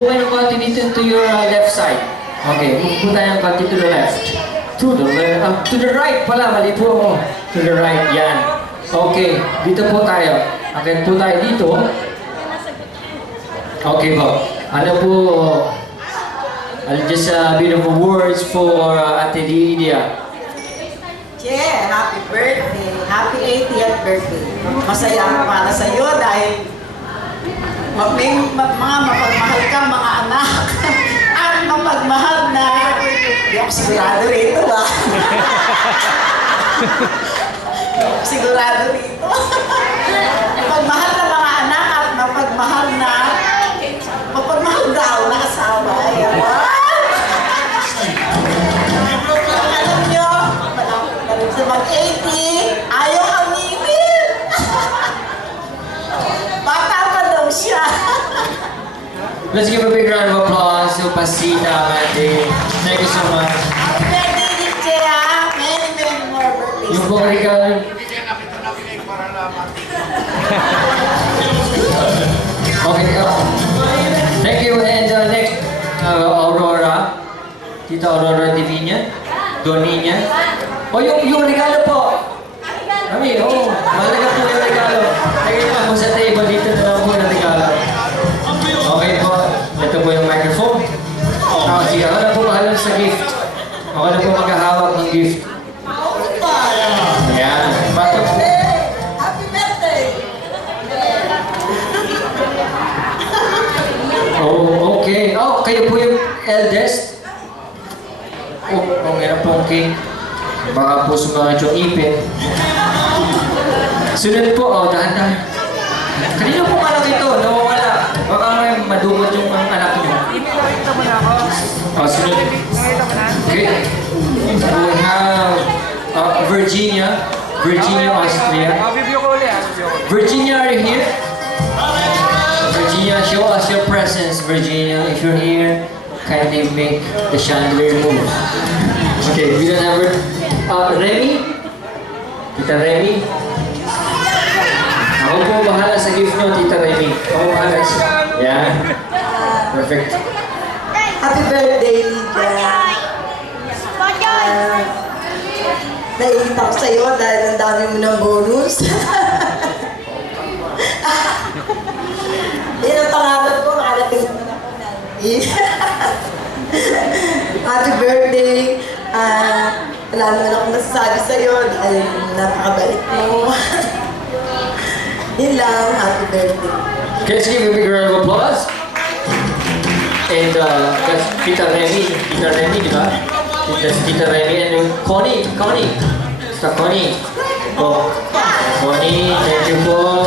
Move ng konti dito to your left side. Okay, move po tayo ng konti to the left. To the right pala, mali po ako. To the right, yan. Okay, dito po tayo. Okay po tayo dito. Okay po. Ano po, just beautiful words for Ate Lydia. Che, happy birthday. Happy 80th birthday. Masaya ako para sa iyo dahil may mga mapagmahal ka mga anak at mapagmahal na hindi ako sigurado rito ba? Hindi ako sigurado rito. Mapagmahal na mga anak at mapagmahal daw na asawa. Ayan. Alam nyo, sa mag-80, ayaw aminin. Bata pa daw siya. Let's give a big round of applause to Pasita, Mandy. Thank you so much. Happy birthday, Nietzsche, ha? Many more birthdays. Yung po regalo. Okay, thank you. And next, Aurora. Tita Aurora Divina. Doninya. O yung regalo po. Mami, mahalaga po yung regalo. Lagay naman po sa table dito na lang po yung regalo. Okay po. Ito po yung microphone. Sige, ako na po bahala sa gift. Ako na po maghahawak ng gift. Ayan. Bato po. Happy birthday! Oh, okay. Oh, kayo po yung eldest. Oh, meron pong cake. Baka po sumangat yung ipin. Sunod po, dahan-dahan. Kanina po anak ito, nawawala. Baka may madumot yung mga anak niyo. Sunod. Okay. We have Virginia. Virginia, Austria. Virginia, are you here? Virginia, show us your presence, Virginia. If you're here, kindly make the chandelier move. Okay, we don't have Remy? Tita Remy? Ako po bahala sa gift nyo, Tita Remy. Ako bahala siya. Yan. Perfect. Happy birthday, Lydia. Naiinit ako sa'yo dahil ang dami mo ng bonus. Yan ang pangalan ko, nakarating naman ako na. Happy birthday. Wala naman akong masasabi sa'yo dahil napakabait mo. Yun lang, happy birthday. Okay, let's give a big round of applause. And that's Tita Remy, di ba? That's Tita Remy and Connie. Basta Connie. Oh, Connie, thank you po.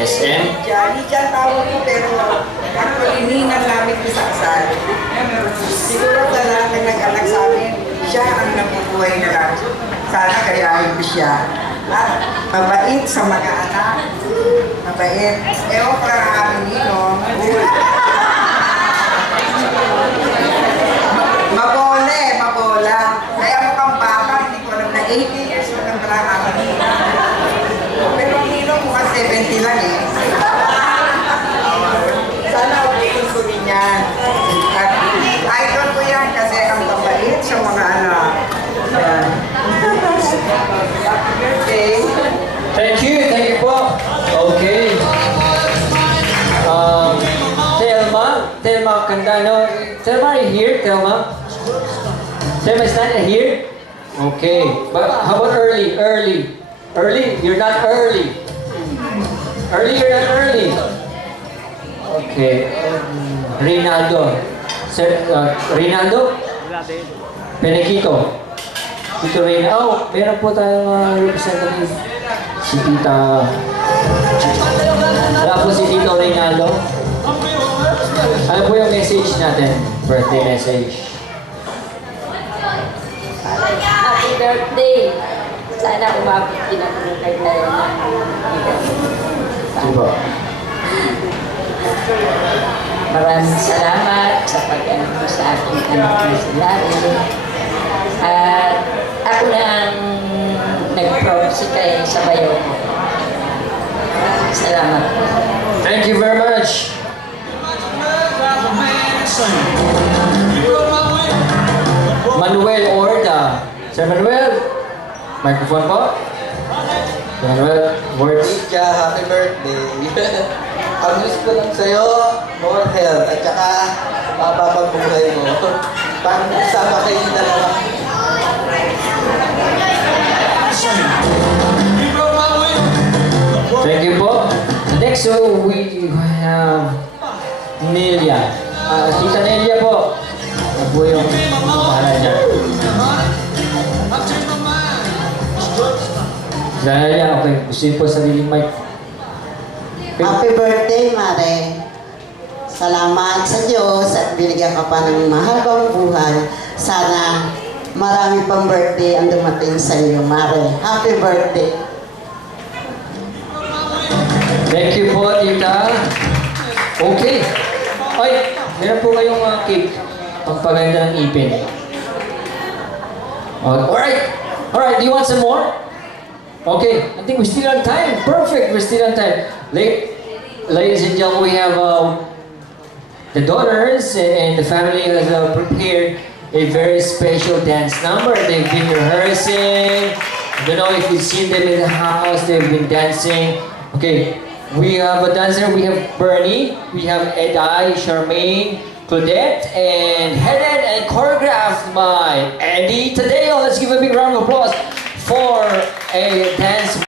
SM. Lydia ang tawag ko pero actually ninang namin ko sa kasal. Siguro talaga nag-anak sa amin, siya ang nabubuhay na lang. Sana kayahin ko siya. At mabait sa mga anak. Mabait. Ewan ko lang ang aming ninong. Mabola. Kaya mukhang bata, hindi ko alam na 80 years old ang pala ang aming ninong. Pero ang ninong mukhang 70 lang eh. Sana ulitin ko din yan. At idol ko yan kasi ang mabait sa mga anak. Yan. Happy birthday. Thank you po. Okay. Telma Candano. Telma, are you here, Telma? Telma is not here? Okay. But how about early? Early? You're not early. You're not early. Okay. Reynaldo. Reynaldo? Penequito. Tito Reynaldo. Oh, meron po tayong representative. Si Tita. Wala po si Tito Reynaldo. Ano po yung message natin? Birthday message. Happy birthday! Sana umabot din ako ng kailangan na. Diba? Maraming salamat sa pag-anak mo sa aking anak na si Larry. At ako na ang nag-promise kay sa bayo. Salamat. Thank you very much. Manuel Orda. Sir Manuel, microphone po. Sir Manuel, word. Kaya happy birthday. Ang wish ko lang sa'yo, more health, at saka mapapagbuhay mo. Pang sama kayo dalawa. Thank you po. Next, so we have Nelia. Tita Nelia po. Ano po yung pangalan niya? Tita Nelia, okay. Gusto niyo po sariling mic. Happy birthday, Mare. Salamat sa Diyos at binigyan ka pa ng mahabang buhay. Sana marami pang birthday ang dumating sa iyo, Mare. Happy birthday. Thank you po, Tita. Okay. Ay, meron po kayong cake. Pagpaganda ng ipin. Alright. Alright, do you want some more? Okay, I think we're still on time. Perfect, we're still on time. Ladies and gentlemen, we have the daughters and the family has prepared a very special dance number. They've been rehearsing. I don't know if you've seen them in the house. They've been dancing. Okay, we have a dancer. We have Bernie. We have Edai, Charmaine, Claudette, and headed and choreographed by Andy Tadeo. Let's give a big round of applause for a dance